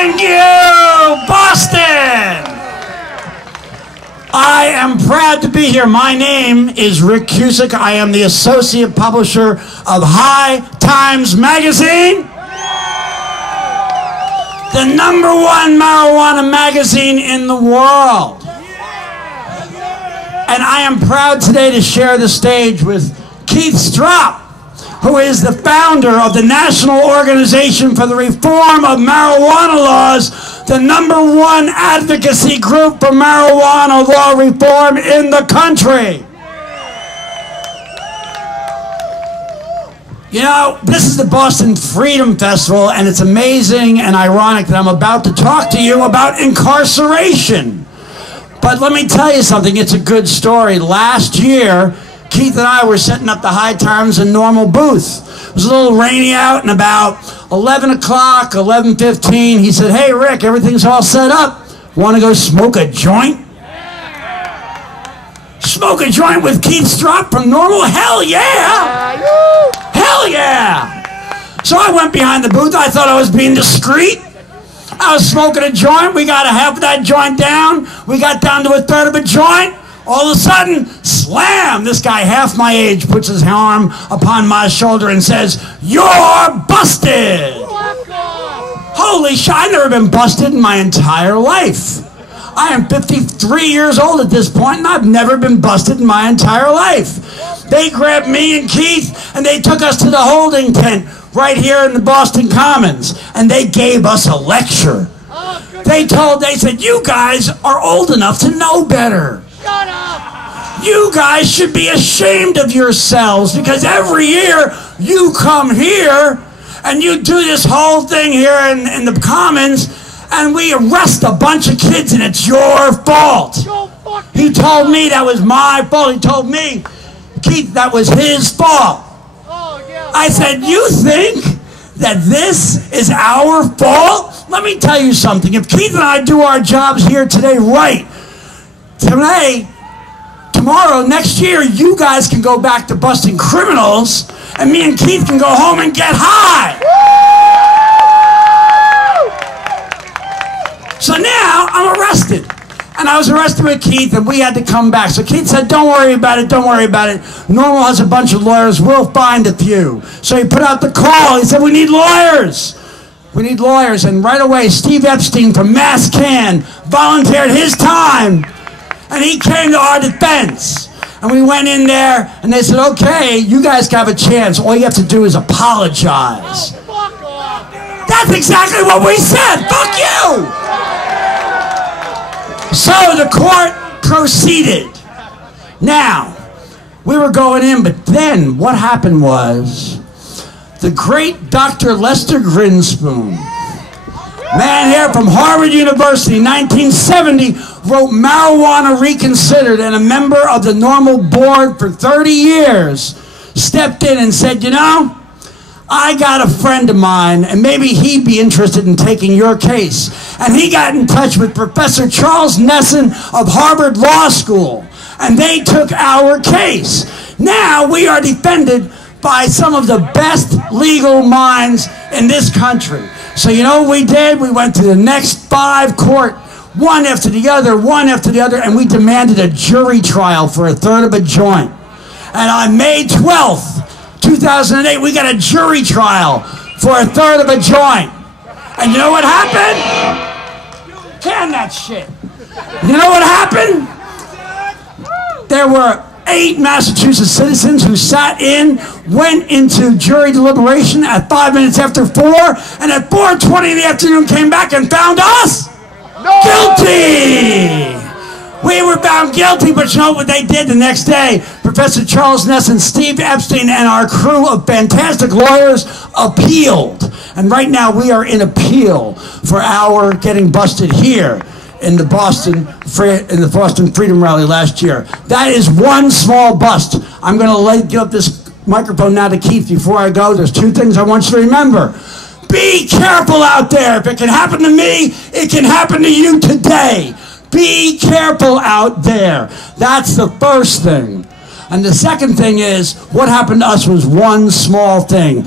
Thank you, Boston! I am proud to be here. My name is Rick Cusick. I am the associate publisher of High Times Magazine, the #1 marijuana magazine in the world. And I am proud today to share the stage with Keith Strop, who is the founder of the National Organization for the Reform of Marijuana Laws, the #1 advocacy group for marijuana law reform in the country. You know, this is the Boston Freedom Festival, and it's amazing and ironic that I'm about to talk to you about incarceration. But let me tell you something, it's a good story. Last year, Keith and I were setting up the High Times and NORML booth. It was a little rainy out, and about 11 o'clock, 11:15, he said, "Hey Rick, everything's all set up. Want to go smoke a joint?" Smoke a joint with Keith Strop from NORML? Hell yeah! Hell yeah! So I went behind the booth. I thought I was being discreet. I was smoking a joint. We got half of that joint down. We got down to a third of a joint. All of a sudden, slam! This guy half my age puts his arm upon my shoulder and says, "You're busted!" Holy shit, I've never been busted in my entire life. I am 53 years old at this point, and I've never been busted in my entire life. They grabbed me and Keith, and they took us to the holding tent right here in the Boston Commons, and they gave us a lecture. They said, "You guys are old enough to know better. Shut up! You guys should be ashamed of yourselves because every year you come here and you do this whole thing here in the Commons and we arrest a bunch of kids and it's your fault." He told me that was my fault. He told me, Keith, that was his fault. I said, "You think that this is our fault?" Let me tell you something. If Keith and I do our jobs here today right, tomorrow, next year, you guys can go back to busting criminals, and me and Keith can go home and get high. So now I'm arrested. And I was arrested with Keith, and we had to come back. So Keith said, "Don't worry about it, don't worry about it. NORML has a bunch of lawyers, we'll find a few." So he put out the call, he said, "We need lawyers. We need lawyers." And right away, Steve Epstein from MassCann volunteered his time. And he came to our defense. And we went in there, and they said, "Okay, you guys have a chance. All you have to do is apologize." That's exactly what we said. Fuck you! So the court proceeded. Now, we were going in, but then what happened was the great Dr. Lester Grinspoon, man here from Harvard University, 1970, wrote Marijuana Reconsidered, and a member of the NORML board for 30 years stepped in and said, "You know, I got a friend of mine, and maybe he'd be interested in taking your case." And he got in touch with Professor Charles Nesson of Harvard Law School, and they took our case. Now we are defended by some of the best legal minds in this country. So you know what we did? We went to the next 5 court, one after the other, and we demanded a jury trial for a third of a joint. And on May 12th, 2008, we got a jury trial for a third of a joint. And you know what happened? Can that shit. You know what happened? There were 8 Massachusetts citizens who sat in, went into jury deliberation at 5 minutes after 4, and at 4:20 in the afternoon came back and found us guilty. We were found guilty, but you know what they did the next day? Professor Charles Nesson, Steve Epstein, and our crew of fantastic lawyers appealed. And right now we are in appeal for our getting busted here in the Boston Freedom Rally last year. That is one small bust. I'm going to give up this microphone now to Keith before I go. There's 2 things I want you to remember. Be careful out there. If it can happen to me, it can happen to you today. Be careful out there. That's the first thing. And the second thing is, what happened to us was one small thing.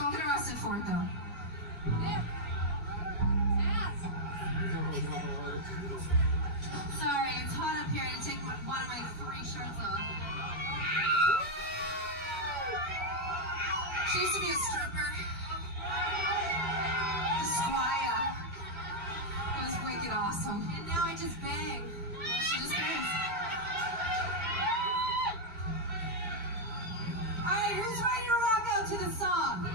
Don't get arrested for it, though. Sorry, it's hot up here. I had to take one of my 3 shirts off. She used to be a stripper. The Squire. It was wicked awesome. And now I just bang. Well, she just bangs. Alright, who's ready to rock out to the song?